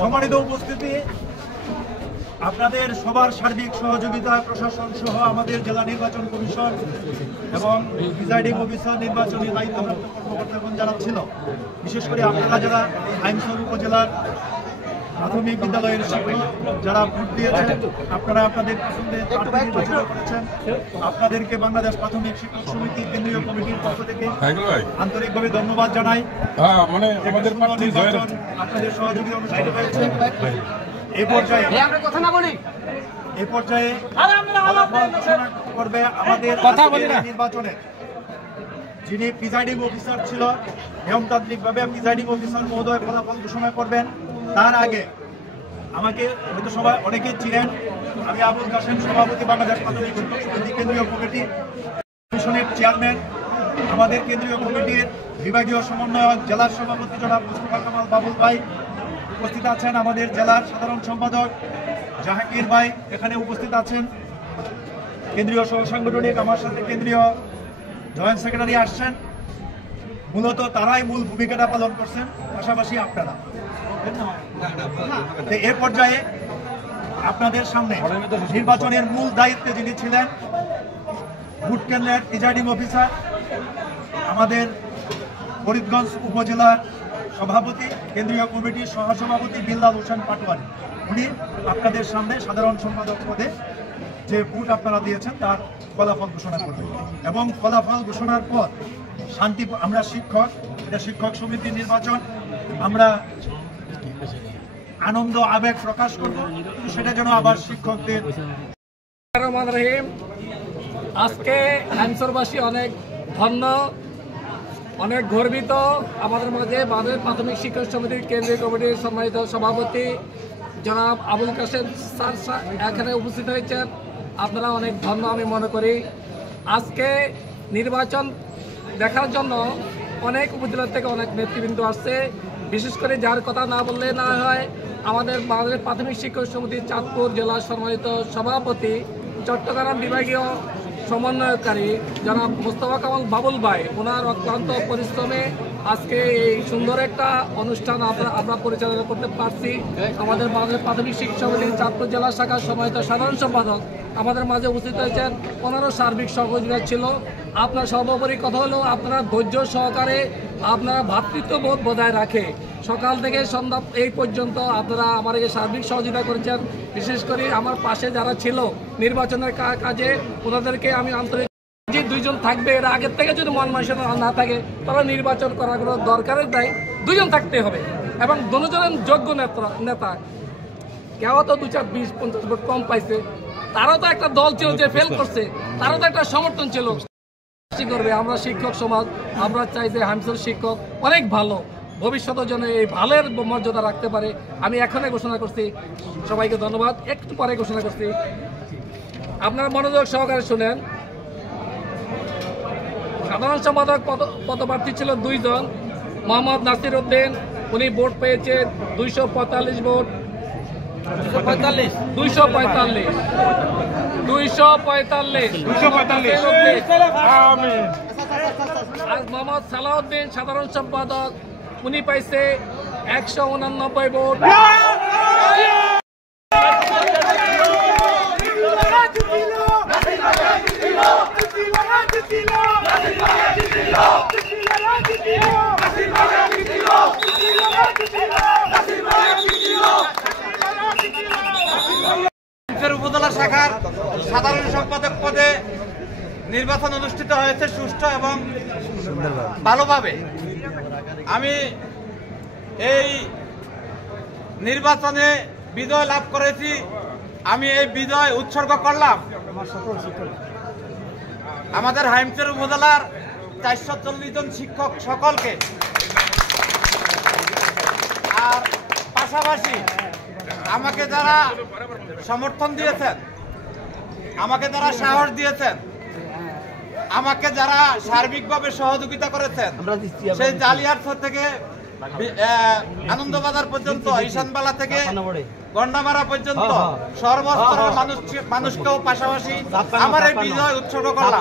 সম্মানিত উপস্থিতি, আপনাদের সবার সার্বিক সহযোগিতায় প্রশাসন সহ আমাদের জেলা নির্বাচন কমিশন এবং প্রিজাইডিং অফিসার নির্বাচনী দায়িত্বপ্রাপ্ত কর্মকর্তাগণ যারা ছিল, বিশেষ করে আপনারা যারা হাইমচর উপজেলার প্রাথমিক বিদ্যালয়ের শিক্ষক যারা ভোট দিয়েছেন, আপনারা আপনাদের পছন্দের প্রার্থী নির্বাচন করেছেন, আপনাদেরকে বাংলাদেশ প্রাথমিক শিক্ষক সমিতি কেন্দ্রীয় কমিটির পক্ষ থেকে আন্তরিকভাবে ধন্যবাদ জানাই। আপনাদের সহযোগিতা অনুষ্ঠিত হয়েছে। এই পর্যায়ে করবে আমাদের নির্বাচনে যিনি প্রিজাইডিং অফিসার ছিল, নিয়মতান্ত্রিকভাবে প্রিজাইডিং অফিসার মহোদয় ফলাফল ঘোষণা করবেন। তার আগে আমাকে হয়তো সবাই অনেকেই চিনেন, আমি আবুল কাশেম, সভাপতি বাংলাদেশ প্রাথমিক শিক্ষক সমিতি কেন্দ্রীয় কমিটি কমিশনের চেয়ারম্যান। আমাদের কেন্দ্রীয় কমিটির বিভাগীয় সমন্বয়ক জেলার সভাপতি জনাব মুস্তফা কামাল বাবুল ভাই উপস্থিত আছেন। আমাদের জেলার সাধারণ সম্পাদক জাহাঙ্গীর ভাই এখানে উপস্থিত আছেন। কেন্দ্রীয় সহ সাংগঠনিক আমার সাথে কেন্দ্রীয় জয়েন্ট সেক্রেটারি আসছেন। মূলত তারাই মূল ভূমিকাটা পালন করছেন, পাশাপাশি আপনারা। এ পর্যায়ে আপনাদের সামনে নির্বাচনের মূল দায়িত্বে যিনি ছিলেন, ভোট কেন্দ্রের প্রিজাইডিং অফিসার, আমাদের ফরিদগঞ্জ উপজেলার সভাপতি, কেন্দ্রীয় কমিটির সহসভাপতি বিল্লাল হোসেন পাটোয়ারি, উনি আপনাদের সামনে সাধারণ সম্পাদক পদে যে ভোট আপনারা দিয়েছেন তার ফলাফল ঘোষণা করবেন। এবং ফলাফল ঘোষণার পর শান্তি, আমরা শিক্ষক, এটা শিক্ষক সমিতির নির্বাচন, আমরা আনন্দ আবেগ প্রকাশ করব, সেটা যেন আবার শিক্ষকদের। আজকে হাইমচরবাসী অনেক ধন্য, অনেক গর্বিত। আমাদের মাঝে বাংলাদেশ প্রাথমিক শিক্ষক সমিতির কেন্দ্রীয় কমিটির সম্মানিত সভাপতি জনাব আবুল কাশেম স্যার এখানে উপস্থিত হয়েছেন। আপনারা অনেক ধন্য আমি মনে করি। আজকে নির্বাচন দেখার জন্য অনেক উপজেলা থেকে অনেক নেতৃবৃন্দ আসছে। বিশেষ করে যার কথা না বললে না হয়, আমাদের বাংলাদেশ প্রাথমিক শিক্ষক সমিতির চাঁদপুর জেলার সম্মানিত সভাপতি, চট্টগ্রাম বিভাগীয় সমন্বয়কারী জনাব মুস্তফা কামাল বাবুল ভাই, ওনার অক্লান্ত পরিশ্রমে আজকে এই সুন্দর একটা অনুষ্ঠান আমরা পরিচালনা করতে পারছি। আমাদের বাংলাদেশ প্রাথমিক শিক্ষক সমিতির চাঁদপুর জেলা শাখার সম্মানিত সাধারণ সম্পাদক আমাদের মাঝে উপস্থিত হয়েছেন, ওনারও সার্বিক সহযোগিতা ছিল। আপনার সর্বোপরি কথা হলো, আপনারা ধৈর্য সহকারে আপনারা ভ্রাতৃত্ববোধ বজায় রাখে সকাল থেকে সন্ধ্যা এই পর্যন্ত আপনারা আমাকে সার্বিক সহযোগিতা করেছেন। বিশেষ করে আমার পাশে যারা ছিল নির্বাচনের কাজে, ওনাদেরকে আমি আন্তরিক, যে দুইজন থাকবে এর আগের থেকে যদি মন মানসিকতা না থাকে তাহলে নির্বাচন করার কোনো দরকারের নাই, দুজন থাকতে হবে। এবং দুজনের যোগ্য নেতা, কেউ তো 2-20-50 ভোট কম পাইছে, তারাও তো একটা দল ছিল যে ফেল করছে, তারও তো একটা সমর্থন ছিল। করবে আমরা শিক্ষক সমাজ, আমরা চাই যে হাইমচর শিক্ষক অনেক ভালো, ভবিষ্যতের জন্য এই ভালোর মর্যাদা রাখতে পারে। আমি এখনই ঘোষণা করছি, সবাইকে ধন্যবাদ। একটু পরে ঘোষণা করছি, আপনারা মনোযোগ সহকারে শুনেন। সাধারণ সম্পাদক পদপ্রার্থী ছিল 2 জন। মোহাম্মদ নাসির উদ্দিন, উনি ভোট পেয়েছে 245 ভোট। 245 আর মোহাম্মদ সালাউদ্দিন সাধারণ সম্পাদক, উনি পাইছে 189 ভোট। উপজেলা শাখার সাধারণ সম্পাদক পদে নির্বাচন অনুষ্ঠিত হয়েছে সুষ্ঠু এবং ভালোভাবে। আমি এই নির্বাচনে বিজয় লাভ করেছি। আমি এই বিজয় উৎসর্গ করলাম আমাদের হাইমচর উপজেলার 440 জন শিক্ষক সকলকে। আর পাশাপাশি আমাকে যারা সমর্থন দিয়েছেন, আমাকে যারা সাহস দিয়েছেন, আমাকে যারা সার্বিকভাবে সহযোগিতা করেছেন, সেই জালিয়ারছর থেকে আনন্দবাজার পর্যন্ত, ঈশানবালা থেকে গন্ডামারা পর্যন্ত সর্বস্তরের মানুষকেও পাশাপাশি আমার এই বিজয় উৎসর্গ করলাম।